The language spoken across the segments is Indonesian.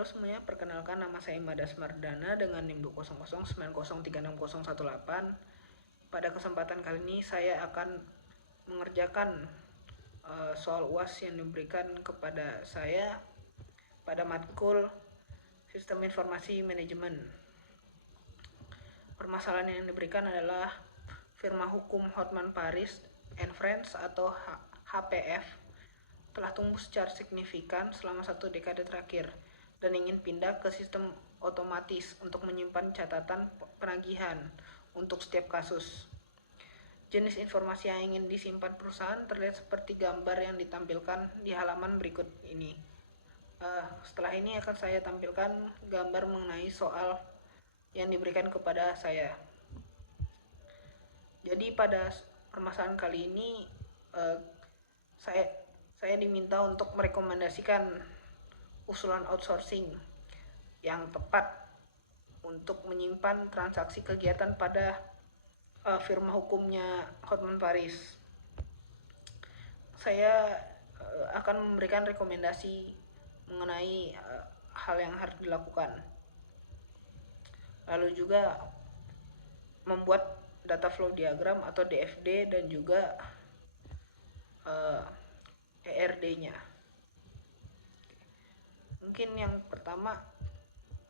Halo semuanya, perkenalkan nama saya Madas Mardana dengan NIM 20090360118. Pada kesempatan kali ini saya akan mengerjakan soal UAS yang diberikan kepada saya pada matkul Sistem Informasi Manajemen. Permasalahan yang diberikan adalah firma hukum Hotman Paris and Friends atau HPF telah tumbuh secara signifikan selama 1 dekade terakhir dan ingin pindah ke sistem otomatis untuk menyimpan catatan penagihan untuk setiap kasus. Jenis informasi yang ingin disimpan perusahaan terlihat seperti gambar yang ditampilkan di halaman berikut ini. Setelah ini akan saya tampilkan gambar mengenai soal yang diberikan kepada saya. Jadi pada permasalahan kali ini saya diminta untuk merekomendasikan usulan outsourcing yang tepat untuk menyimpan transaksi kegiatan pada firma hukumnya Hotman Paris. Saya akan memberikan rekomendasi mengenai hal yang harus dilakukan. Lalu juga membuat data flow diagram atau DFD dan juga ERD-nya. Mungkin yang pertama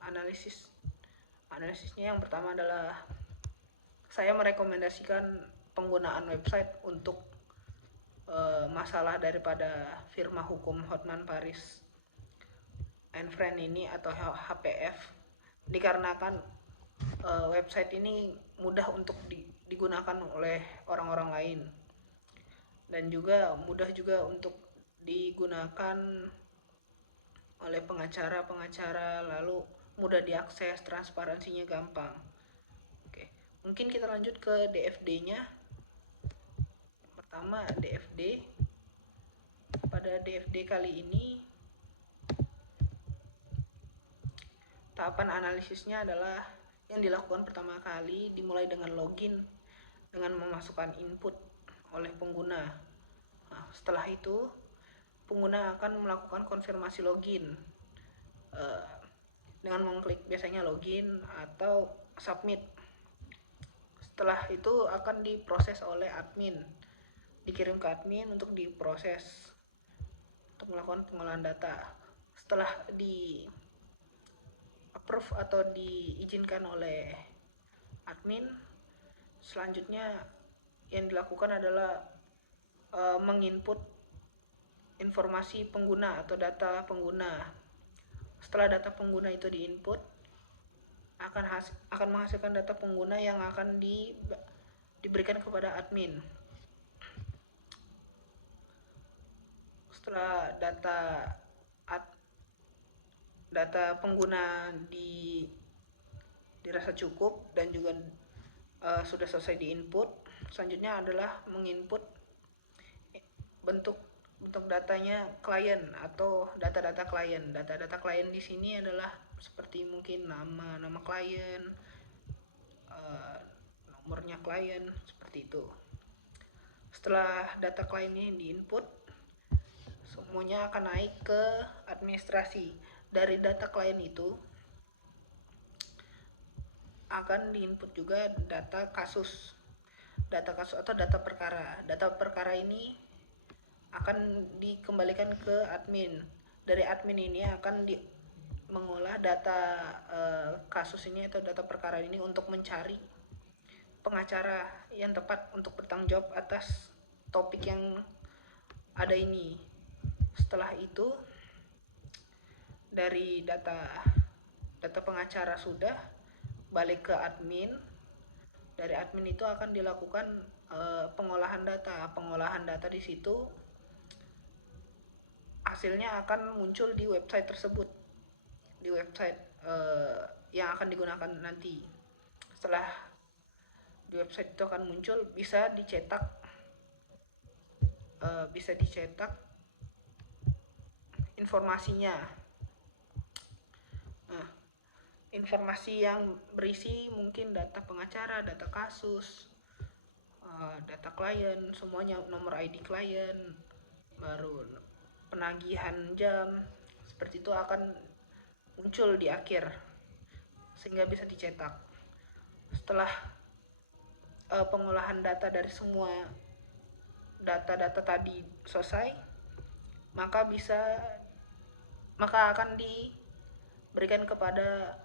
analisisnya yang pertama adalah saya merekomendasikan penggunaan website untuk masalah daripada firma hukum Hotman Paris and Friend ini atau HPF, dikarenakan website ini mudah untuk digunakan oleh orang-orang lain dan juga mudah juga untuk digunakan oleh pengacara, lalu mudah diakses, transparansinya gampang. Oke, mungkin kita lanjut ke DFD-nya. Pertama, DFD. Pada DFD kali ini tahapan analisisnya adalah yang dilakukan pertama kali dimulai dengan login dengan memasukkan input oleh pengguna. Nah, setelah itu pengguna akan melakukan konfirmasi login dengan mengklik biasanya login atau submit. Setelah itu akan diproses oleh admin, dikirim ke admin untuk diproses untuk melakukan pengolahan data. Setelah di approve atau diizinkan oleh admin, selanjutnya yang dilakukan adalah menginput informasi pengguna atau data pengguna. Setelah data pengguna itu diinput, akan menghasilkan data pengguna yang akan diberikan kepada admin. Setelah data pengguna dirasa cukup dan juga sudah selesai diinput, selanjutnya adalah menginput bentuk datanya klien atau data-data klien. Data-data klien di sini adalah seperti mungkin nama klien, nomornya klien, seperti itu. Setelah data klien ini diinput, semuanya akan naik ke administrasi. Dari data klien itu akan diinput juga data kasus atau data perkara. Data perkara ini akan dikembalikan ke admin. Dari admin ini akan mengolah data kasus ini atau data perkara ini untuk mencari pengacara yang tepat untuk bertanggung jawab atas topik yang ada ini. Setelah itu dari data pengacara sudah balik ke admin. Dari admin itu akan dilakukan pengolahan data di situ. Hasilnya akan muncul di website tersebut, di website yang akan digunakan nanti. Setelah di website itu akan muncul, bisa dicetak informasinya. Nah, informasi yang berisi mungkin data pengacara, data kasus, data klien, semuanya, nomor ID klien, baru penagihan jam, seperti itu akan muncul di akhir sehingga bisa dicetak. Setelah pengolahan data dari semua data-data tadi selesai, maka akan diberikan kepada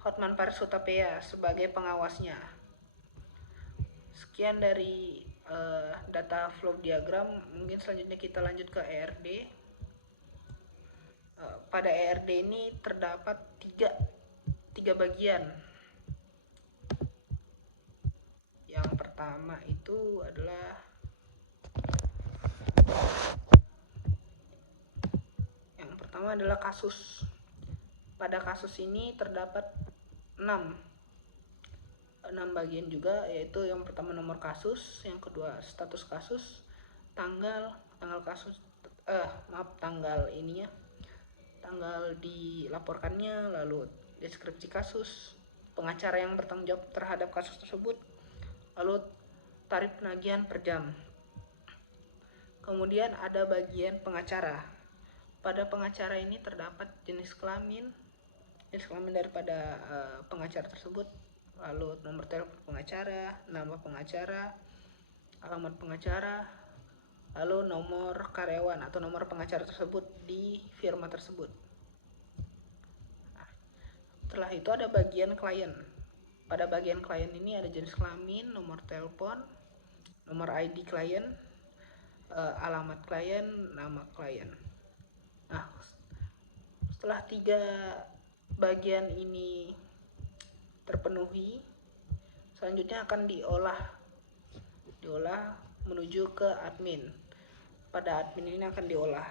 Hotman Paris Hutapea sebagai pengawasnya. Sekian dari data flow diagram. Mungkin selanjutnya kita lanjut ke ERD. Pada ERD ini terdapat tiga bagian. Yang pertama itu adalah kasus. Pada kasus ini terdapat 6 bagian juga, yaitu yang pertama nomor kasus, yang kedua status kasus, tanggal kasus, tanggal dilaporkannya, lalu deskripsi kasus, pengacara yang bertanggung jawab terhadap kasus tersebut, lalu tarif penagihan per jam. Kemudian ada bagian pengacara. Pada pengacara ini terdapat jenis kelamin daripada pengacara tersebut, lalu nomor telepon pengacara, nama pengacara, alamat pengacara, lalu nomor karyawan atau nomor pengacara tersebut di firma tersebut. Setelah itu ada bagian klien. Pada bagian klien ini ada jenis kelamin, nomor telepon, nomor ID klien, alamat klien, nama klien. Nah, setelah 3 bagian ini terpenuhi, selanjutnya akan diolah menuju ke admin. Pada admin ini akan diolah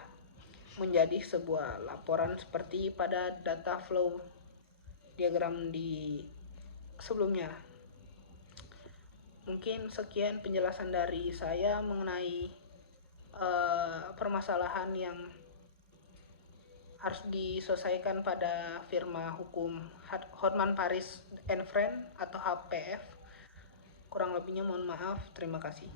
menjadi sebuah laporan seperti pada data flow diagram di sebelumnya. Mungkin sekian penjelasan dari saya mengenai permasalahan yang harus diselesaikan pada firma hukum Hotman Paris and Friend atau HPF. Kurang lebihnya mohon maaf. Terima kasih.